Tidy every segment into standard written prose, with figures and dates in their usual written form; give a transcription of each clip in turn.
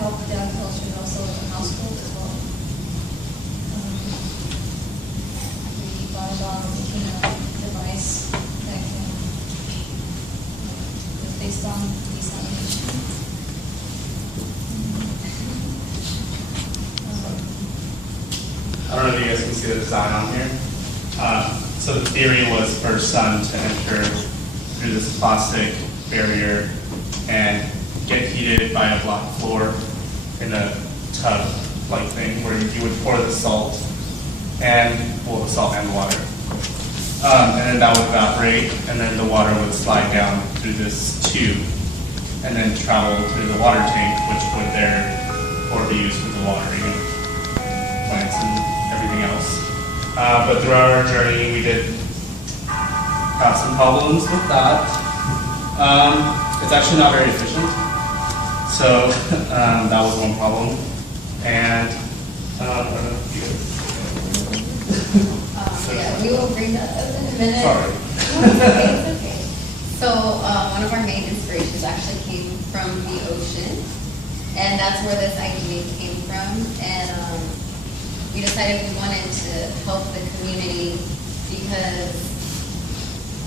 help the agriculture and also the household as well. We thought about making a device that can, is based on desalination. I don't know if you guys can see the design on here. So the theory was for sun to enter through this plastic barrier and get heated by a block floor in a tub-like thing where you would pour the salt and, well, the salt and water. And then that would evaporate, and then the water would slide down through this tube and then travel through the water tank, which would therefore be used for the watering plants and everything else. But throughout our journey, we did have some problems with that. It's actually not very efficient. So that was one problem. And I don't know if you yeah, we will bring that up in a minute. Sorry. It's okay. So one of our main inspirations actually came from the ocean. And that's where this idea came from. And we decided we wanted to help the community because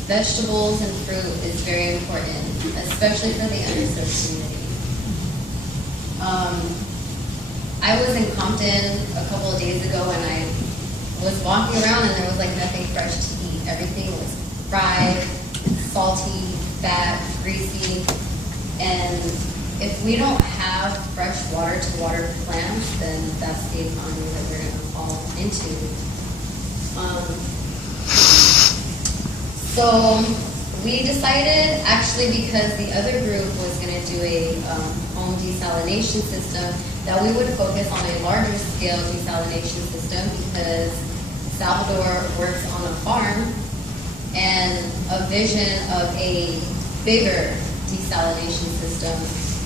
vegetables and fruit is very important, especially for the underserved community. I was in Compton a couple of days ago and I was walking around and there was like nothing fresh to eat. Everything was fried, salty, fat, greasy, and if we don't have fresh water to water plants, then that's the economy that we're going to fall into. So we decided, actually because the other group was going to do a home desalination system, that we would focus on a larger scale desalination system because Salvador works on a farm, and a vision of a bigger desalination system,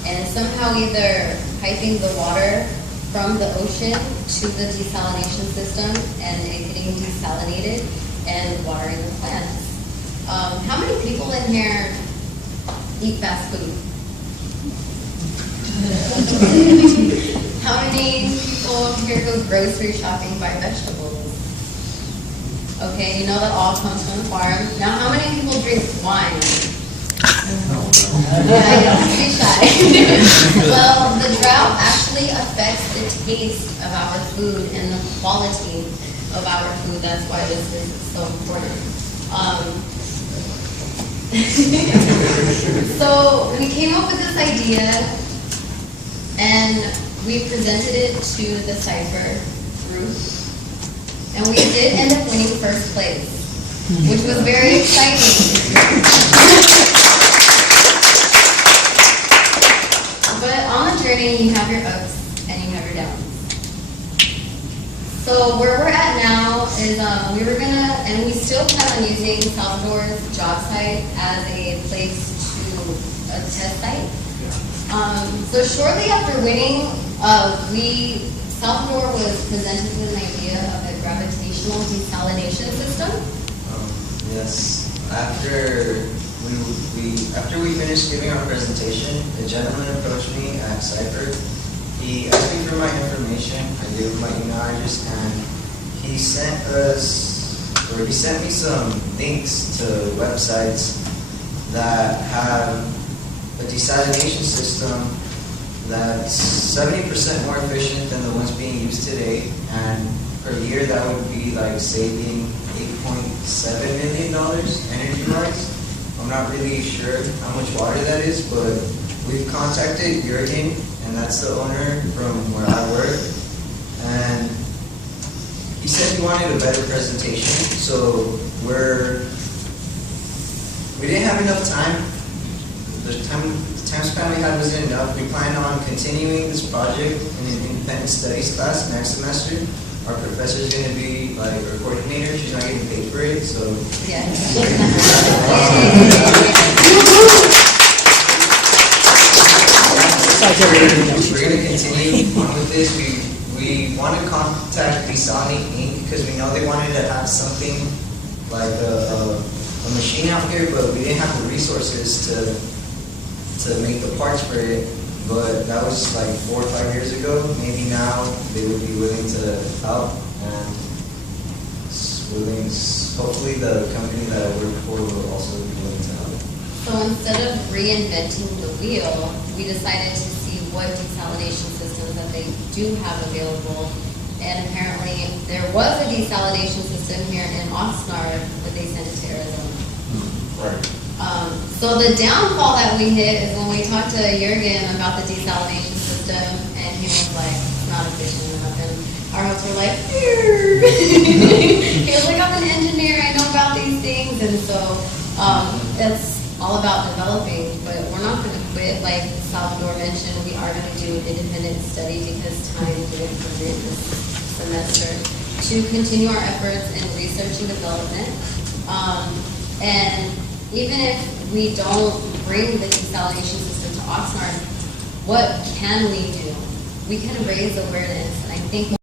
and somehow either piping the water from the ocean to the desalination system and it getting desalinated and watering the plants. How many people in here eat fast food? How many people here go grocery shopping, buy vegetables? Okay, you know that all comes from the farm. Now, how many people drink wine? Yeah, don't be shy. Well, the drought actually affects the taste of our food and the quality of our food. That's why this is so important. So we came up with this idea and we presented it to the Cypher group, and we did end up winning first place, which was very exciting. But on the journey, you have your ups and you have your downs. So where we're at now is we were gonna, and we still plan on using Salvador's job site as a place to a test site. So shortly after winning, Salvador was presented with an idea of a gravitational desalination system. Yes. After we finished giving our presentation, a gentleman approached me at Cypher. He asked me for my information. I gave him my email address, and he sent me some links to websites that have a desalination system that's 70% more efficient than the ones being used today, and per year that would be like saving $8.7 million energy-wise. I'm not really sure how much water that is, but we've contacted Jurgen, and that's the owner from where I work, and he said he wanted a better presentation, so we didn't have enough time. The time span we had wasn't enough. We plan on continuing this project in an independent studies class next semester. Our professor is going to be like our coordinator. She's not getting paid for it, so Yeah. We're going to continue on with this. We want to contact Desalinate Inc. because we know they wanted to have something like a machine out here, but we didn't have the resources to make the parts for it. but that was like 4 or 5 years ago. Maybe now they would be willing to help, and hopefully the company that I work for will also be willing to help. So instead of reinventing the wheel, we decided to see what desalination systems that they do have available. And apparently there was a desalination system here in Oxnard, but they sent it to Arizona. Right. So the downfall that we hit is when we talked to Jurgen about the desalination system, and he was like, it's not efficient enough. And our hosts were like, he was like, I'm an engineer, I know about these things. And so it's all about developing, but we're not going to quit. Like Salvador mentioned, we are going to do an independent study because time didn't permit this semester to continue our efforts in research and development. And even if we don't bring the desalination system to Oxnard, what can we do? We can raise awareness, and I think